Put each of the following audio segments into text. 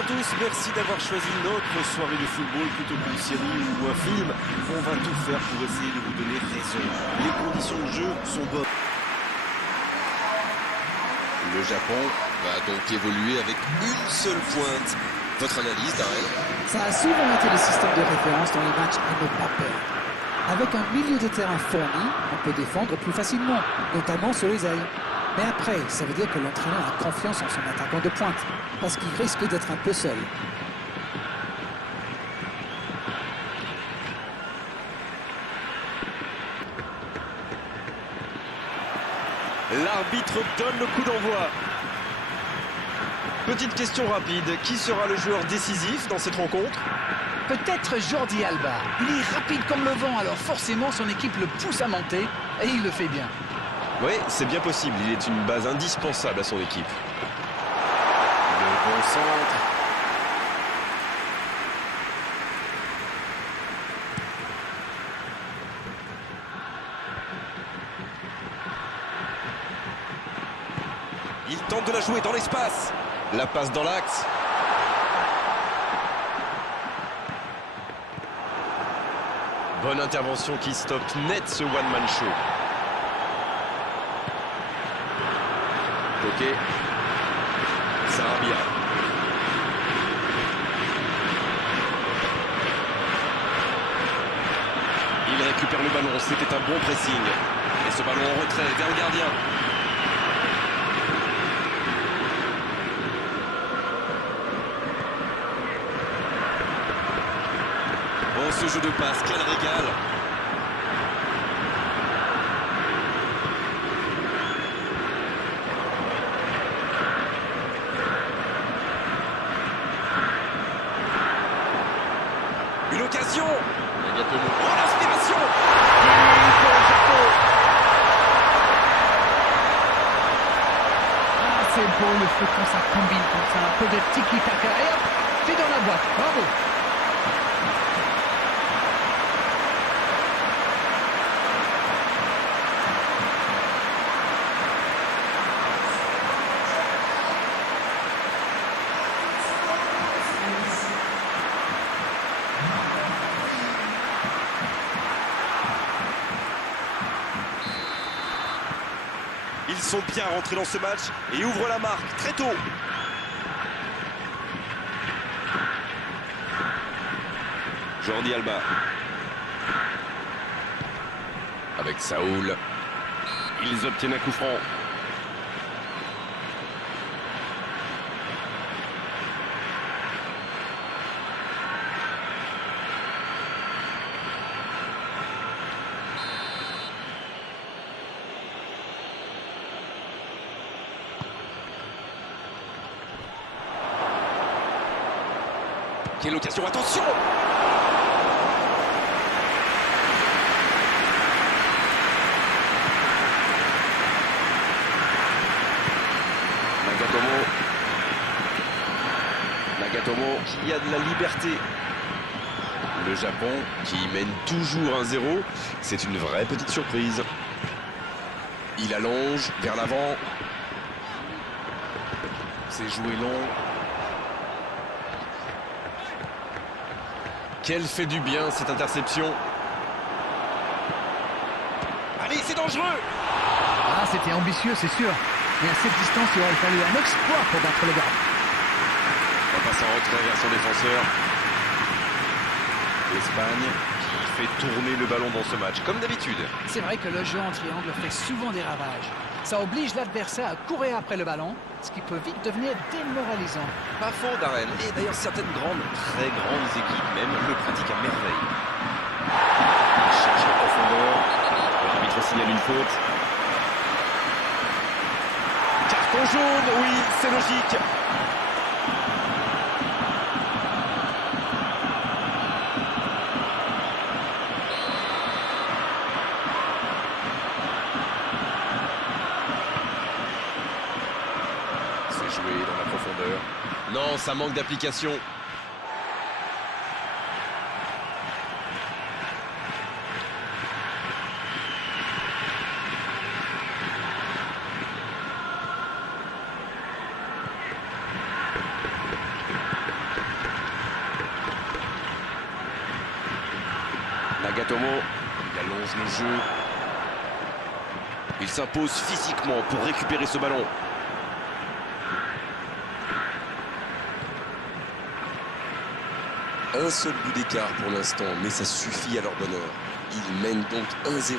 à tous, merci d'avoir choisi notre soirée de football plutôt qu'une série ou un film. On va tout faire pour essayer de vous donner raison. Les conditions de jeu sont bonnes. Le Japon va donc évoluer avec une seule pointe. Votre analyse, Darrell? Ça a souvent été le système de référence dans les matchs à ne pas perdre. Avec un milieu de terrain fourni, on peut défendre plus facilement, notamment sur les ailes. Mais après, ça veut dire que l'entraîneur a confiance en son attaquant de pointe, parce qu'il risque d'être un peu seul. L'arbitre donne le coup d'envoi. Petite question rapide, qui sera le joueur décisif dans cette rencontre? Peut-être Jordi Alba. Il est rapide comme le vent, alors forcément son équipe le pousse à monter, et il le fait bien. Oui, c'est bien possible, il est une base indispensable à son équipe. Le bon centre. Il tente de la jouer dans l'espace. La passe dans l'axe. Bonne intervention qui stoppe net ce one-man show. Coquet. Sarabia. Il récupère le ballon, c'était un bon pressing. Et ce ballon en retrait vers le gardien. Oh, ce jeu de passe, quel régal! Une occasion! Oh, l'inspiration! But pour le Japon! Ah, c'est beau le foot quand ça combine comme ça. Un peu de tiki-taka et hop, t'es dans la boîte. Bravo! Ils sont bien rentrés dans ce match et ouvrent la marque très tôt. Jordi Alba. Avec Saoul. Ils obtiennent un coup franc. Quelle occasion, attention! Nagatomo qui a de la liberté. Le Japon qui mène toujours 1-0, c'est une vraie petite surprise. Il allonge vers l'avant. C'est joué long. Quelle fait du bien cette interception. Allez, c'est dangereux! Ah, c'était ambitieux, c'est sûr. Mais à cette distance, il aurait fallu un exploit pour battre le garde. On passe en retrait vers son défenseur. L'Espagne qui fait tourner le ballon dans ce match, comme d'habitude. C'est vrai que le jeu en triangle fait souvent des ravages. Ça oblige l'adversaire à courir après le ballon, ce qui peut vite devenir démoralisant. Pas faux, Darren. Et d'ailleurs, certaines grandes, très grandes équipes même le pratiquent à merveille. Il cherche la profondeur. L'arbitre signale une faute. Carton jaune, oui, c'est logique. Jouer dans la profondeur. Non, ça manque d'application. Tomo, il allonge le jeu. Il s'impose physiquement pour récupérer ce ballon. Un seul but d'écart pour l'instant, mais ça suffit à leur bonheur. Ils mènent donc 1-0.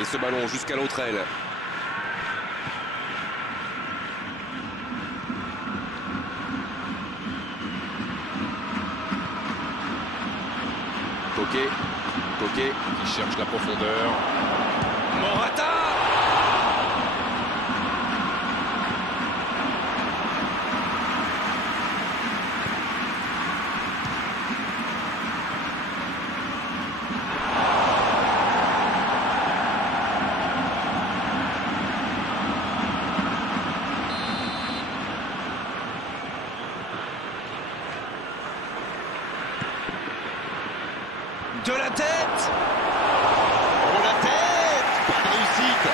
Et ce ballon jusqu'à l'autre aile. Coquet qui cherche la profondeur. Morata! De la tête! Oh la tête! Pas de réussite!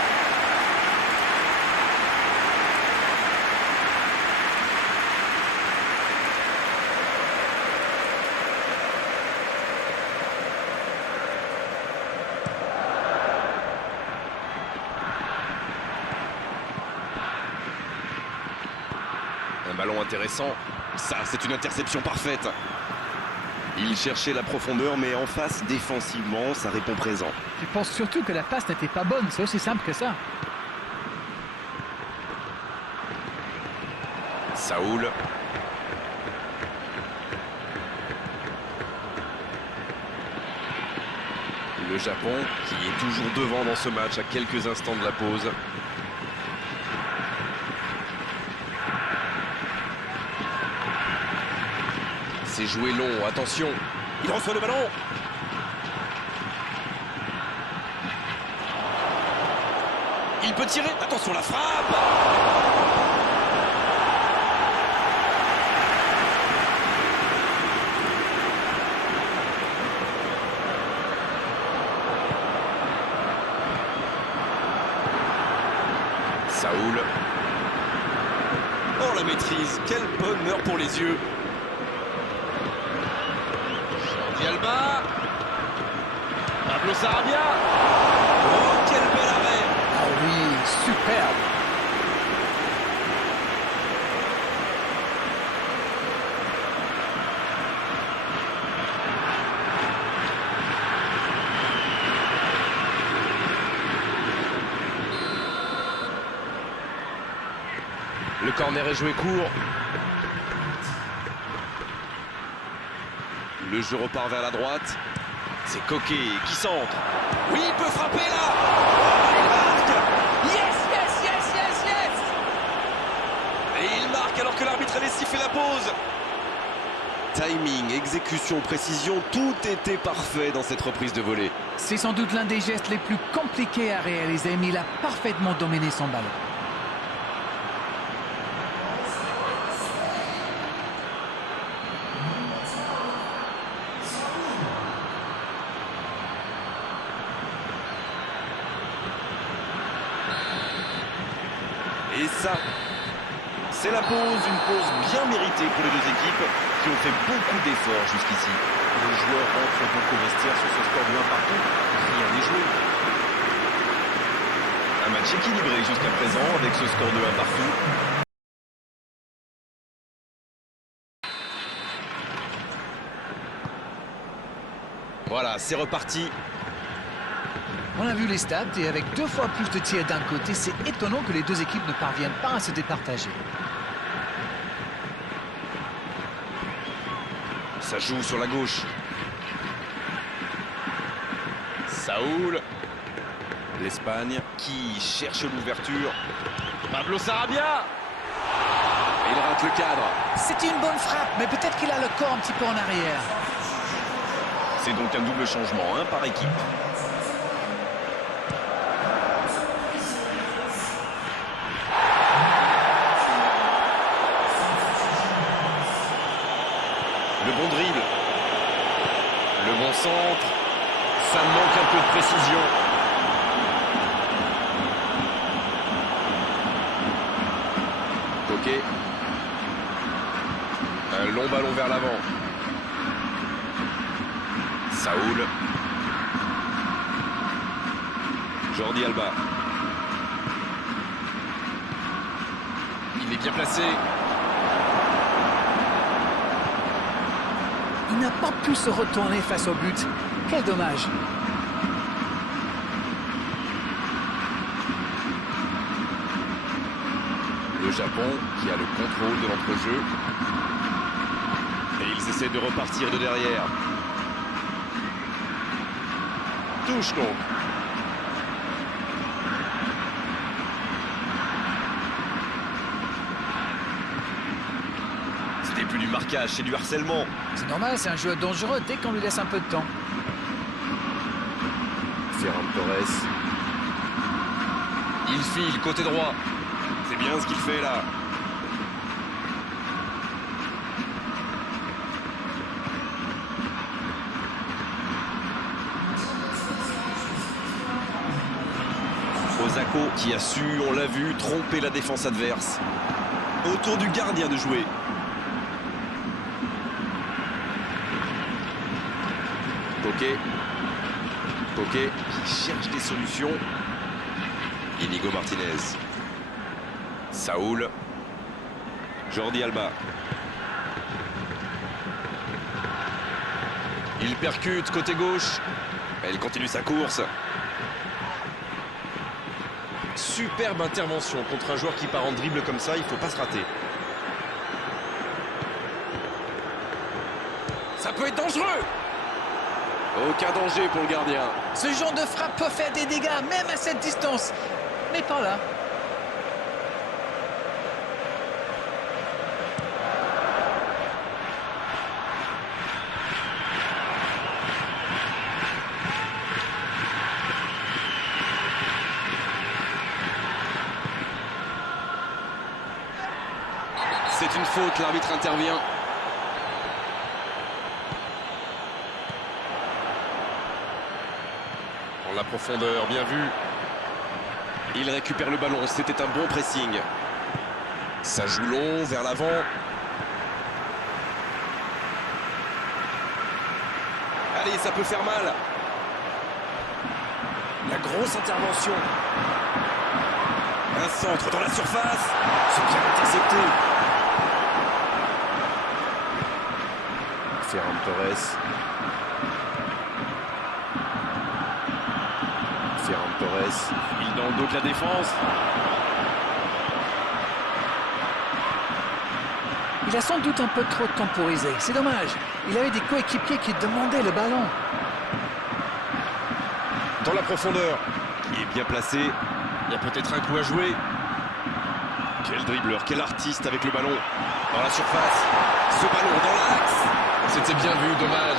Un ballon intéressant. Ça, c'est une interception parfaite. Il cherchait la profondeur, mais en face, défensivement, ça répond présent. Je pense surtout que la passe n'était pas bonne, c'est aussi simple que ça. Saoul. Le Japon, qui est toujours devant dans ce match à quelques instants de la pause. C'est joué long, attention. Il reçoit le ballon. Il peut tirer, attention la frappe. Saoul. Oh la maîtrise, quel bonheur pour les yeux. Alba, Pablo Sarabia. Oh, quel bel arrêt. Ah oui, superbe. Le corner est joué court. Le jeu repart vers la droite. C'est Coquet qui centre. Oui, il peut frapper là. Oh, il marque. Yes, yes, yes, yes, yes. Et il marque alors que l'arbitre avait sifflé la pause. Timing, exécution, précision, tout était parfait dans cette reprise de volée. C'est sans doute l'un des gestes les plus compliqués à réaliser, mais il a parfaitement dominé son ballon. Et ça, c'est la pause, une pause bien méritée pour les deux équipes qui ont fait beaucoup d'efforts jusqu'ici. Les joueurs rentrent donc au vestiaire sur ce score de 1 partout, rien n'est joué. Un match équilibré jusqu'à présent avec ce score de 1 partout. Voilà, c'est reparti. On a vu les stats et avec 2 fois plus de tirs d'un côté, c'est étonnant que les deux équipes ne parviennent pas à se départager. Ça joue sur la gauche. Saoul. L'Espagne qui cherche l'ouverture. Pablo Sarabia. Et il rate le cadre. C'est une bonne frappe, mais peut-être qu'il a le corps un petit peu en arrière. C'est donc un double changement, un par équipe. Le bon dribble. Le bon centre. Ça manque un peu de précision. Coquet. Un long ballon vers l'avant. Saoul. Jordi Alba. Il est bien placé. Il n'a pas pu se retourner face au but. Quel dommage. Le Japon qui a le contrôle de l'entrejeu. Et ils essaient de repartir de derrière. Touche donc. C'était plus du marquage, c'est du harcèlement. C'est normal, c'est un joueur dangereux dès qu'on lui laisse un peu de temps. Ferran Torres. Il file côté droit. C'est bien ce qu'il fait là. Osako qui a su, on l'a vu, tromper la défense adverse. Autour du gardien de jouer. Koké qui cherche des solutions. Inigo Martinez. Saoul. Jordi Alba. Il percute côté gauche. Elle continue sa course. Superbe intervention contre un joueur qui part en dribble comme ça, il ne faut pas se rater. Ça peut être dangereux. Aucun danger pour le gardien. Ce genre de frappe peut faire des dégâts, même à cette distance. Mais pas là. C'est une faute, l'arbitre intervient. En la profondeur, bien vu. Il récupère le ballon, c'était un bon pressing. Ça joue long, vers l'avant. Allez, ça peut faire mal. La grosse intervention. Un centre dans la surface. C'est bien intercepté. Ferran Torres. Ferran Torres. Il dans le dos de la défense. Il a sans doute un peu trop temporisé. C'est dommage. Il avait des coéquipiers qui demandaient le ballon. Dans la profondeur. Il est bien placé. Il y a peut-être un coup à jouer. Quel dribbleur, quel artiste avec le ballon. Dans la surface. Ce ballon dans l'axe. C'était bien vu, dommage.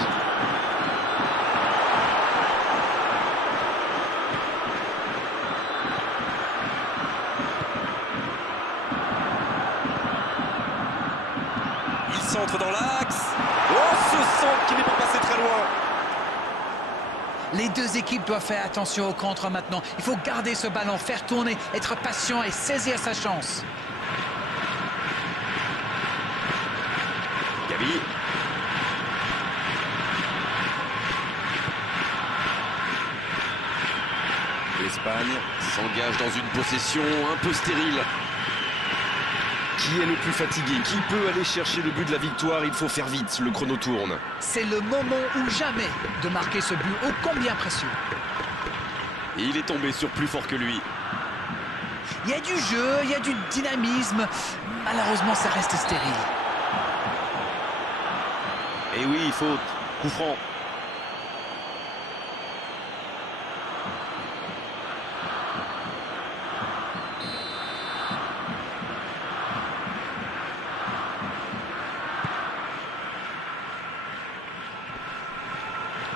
Il centre dans l'axe. Oh, ce centre qui n'est pas passé très loin. Les deux équipes doivent faire attention au contre maintenant. Il faut garder ce ballon, faire tourner, être patient et saisir sa chance. Gavi. L'Espagne s'engage dans une possession un peu stérile. Qui est le plus fatigué? Qui peut aller chercher le but de la victoire? Il faut faire vite, le chrono tourne. C'est le moment ou jamais de marquer ce but ô combien précieux. Et il est tombé sur plus fort que lui. Il y a du jeu, il y a du dynamisme. Malheureusement, ça reste stérile. Et oui, faute. Coup franc.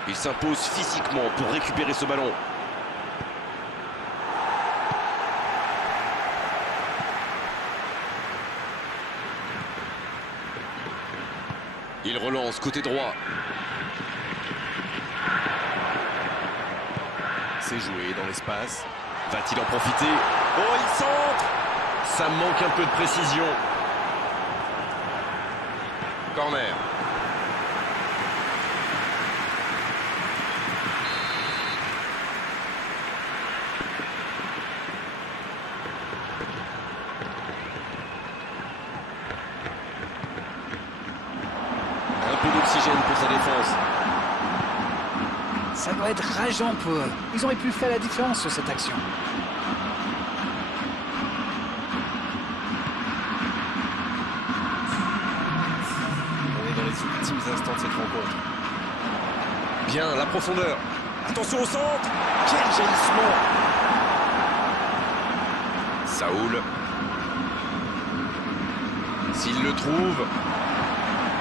Il s'impose physiquement pour récupérer ce ballon. Il relance côté droit. C'est joué dans l'espace. Va-t-il en profiter? Oh, il centre! Ça manque un peu de précision. Corner. défense. Ça doit être rageant pour eux. Ils auraient pu faire la différence sur cette action. On est dans les ultimes instants de cette rencontre. Bien, la profondeur. Attention au centre. Quel jaillissement. Saoul. S'il le trouve.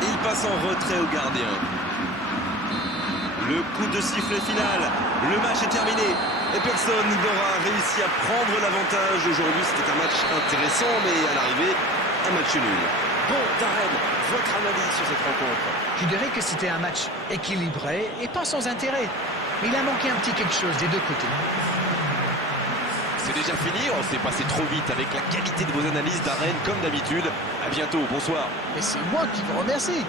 Il passe en retrait au gardien. Le coup de sifflet final. Le match est terminé. Et personne n'aura réussi à prendre l'avantage. Aujourd'hui, c'était un match intéressant, mais à l'arrivée, un match nul. Bon, Darren, votre analyse sur cette rencontre. Je dirais que c'était un match équilibré et pas sans intérêt. Mais il a manqué un petit quelque chose des deux côtés. C'est déjà fini, on s'est passé trop vite avec la qualité de vos analyses, Darren, comme d'habitude. À bientôt, bonsoir. Et c'est moi qui vous remercie.